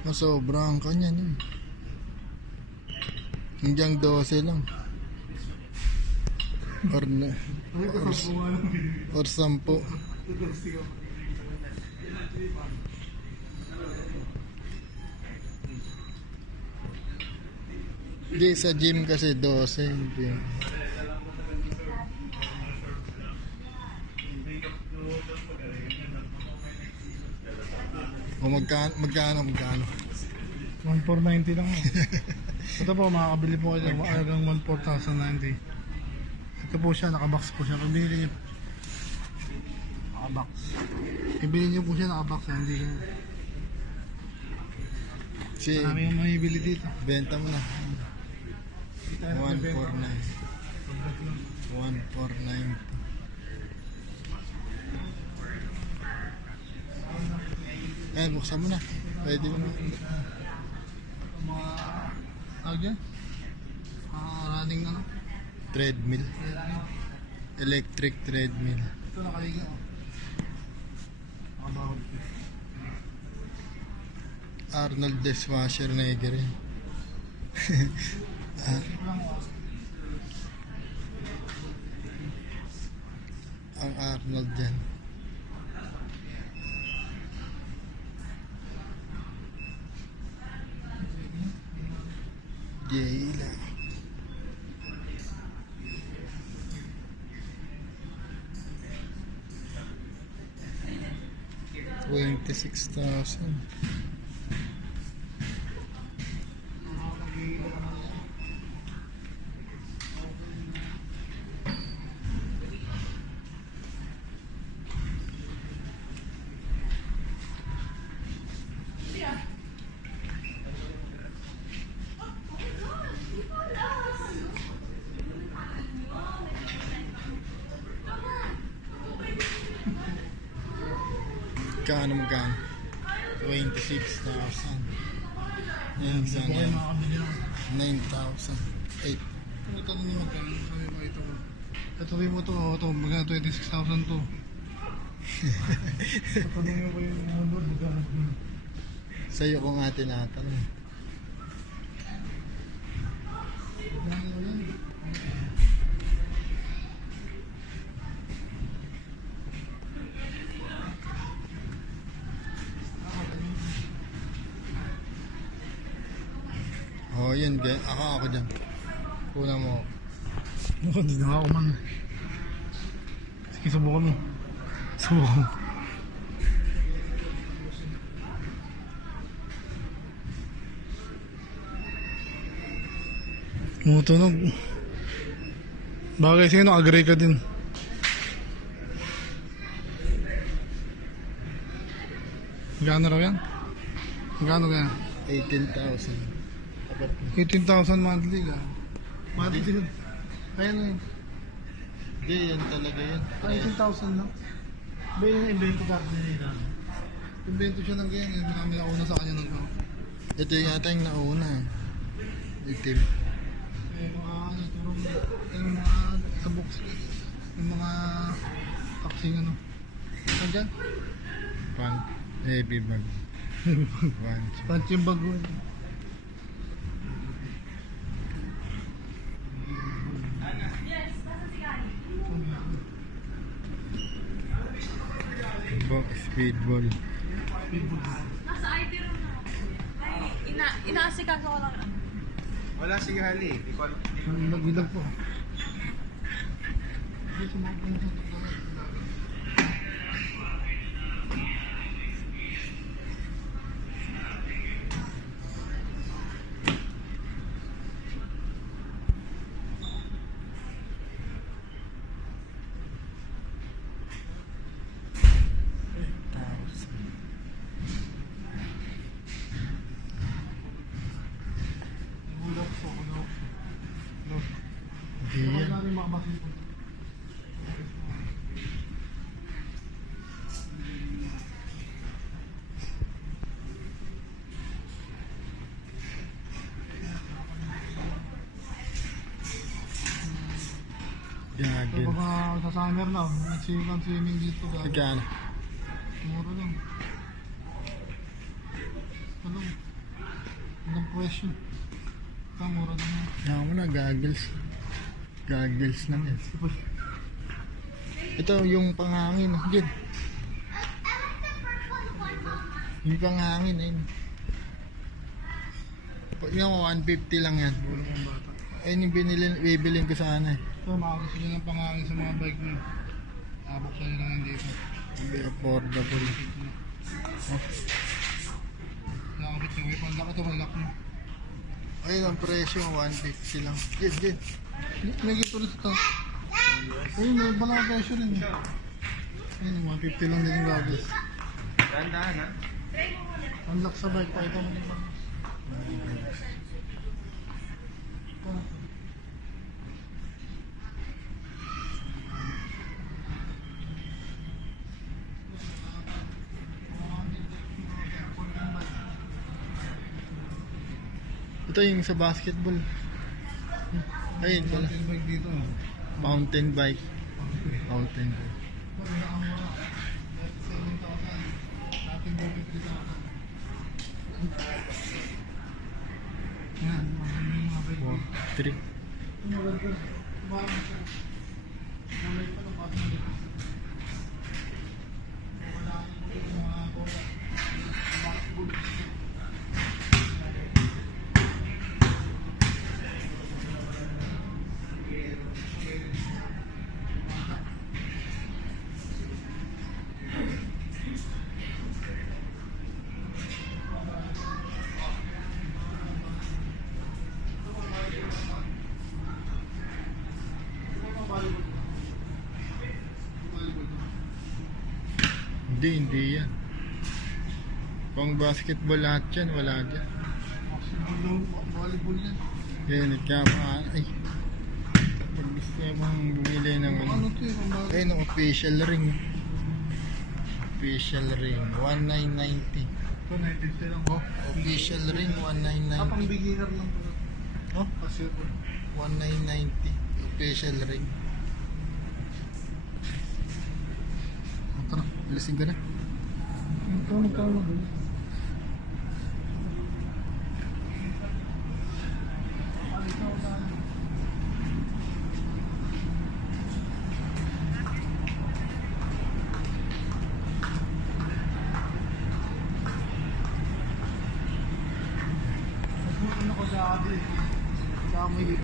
Masobra ang kanya nun. Hanggang 12 lang. Or 10. Hindi, sa gym kasi 12. Hindi. O magkano? 1,490 lang. Ito po, makakabili po kayo hanggang 1,490. Ito po siya, nakabox po siya. Ibili niyo nakabox. Ibili niyo po siya nakabox, hindi siya. Si, Marami yung mahibili dito. benta mo na. 149. 1,490. Ayan, buksan mo na. Pwede mo na. Mga tawag dyan? Running ano? Treadmill. Electric treadmill. Ito nakaliga. Nakabawal. Arnold dishwasher na rin. Ang Arnold dyan. Jayla. $26,000. Magkano? 26,000. Yan, Hindi po sana kayo yan. makakabili lang. 9,000. 8. Ito nyo magkano. Sabi ba ito ko? Ito mo to. Ito, magkano 26,000 to. Tatanong nyo ba yung mundo? Magkano? Sa'yo ko nga tinatanong. Magkano yan? Oh, yun. Ako dyan. Kuna mo. Hindi na ako man. Sige, subukan mo. Subukan mo. Tumutunog. Bagay sa'yo, naka-gray ka din. Magkano raw yan? Magkano kaya? 18,000. 18,000 monthly ka. Monthly yun. Ayan na yun. Hindi, yan talaga yan. 18,000 lang. Ba yung invento ka nila? Invento siya ng ganyan. Hindi kami nauna sa kanya ng kao. Ito yung yata yung nauna. Itim. Eh, mga ano, turo mo. Yung mga sa box. Yung mga taxing ano. Saan dyan? Heavy bag. Punching bag mo. Speedball. Nasa IT room na. Inaasikaso ko lang. Wala si Gali. Nagbilag po. Gagin. Ito baka sa summer na, swimming dito. Magkano? Mura lang. Ano? question. Ito, mura din yan. Kaya mo na, goggles. Goggles lang yan. Ito yung panghangin. Diyan. Yung panghangin ayun. Yung 150 lang yan. Mura kong bata. Ayun yung bibilin ko sana eh. Ito, makagusto nyo ng pangangin sa mga bike nyo. Nakabuksan nyo lang yung dito. Affordable. Oh. Nakakabit nyo. May panlock ito, panlock nyo. Ayun ang presyo, 150 lang. Diyan. May gito rin ito. Ayun, may balang presyo rin. Ayun, 150 lang din yung goggles. Dahan-dahan ha? Unlock sa bike pa ito mo din ba? Ito yung sa basketball. Ayun pala. Yung bike dito. Mountain bike. Mountain bike. Ating bukit dito. Yan, mga bike. 3. Maganda. Mahal siya. Mulay pa ng bata dito. Wala yung mga bola. Basketball. Hindi yan. Pang basketball lahat yan, wala dyan. Volleyball yan. Yan, nagkamaan. Ay. Pag gusto niya bang bumili ng Ano to yun? Ang bagay. ayun, ang official ring. Official ring, 1990. Ito, 90 lang. Oh, official ring, Pang 1990. beginner lang to. Oh, Kasi ito. 1990. Official ring. Tara, alisin ka na. Ito, magkano doon?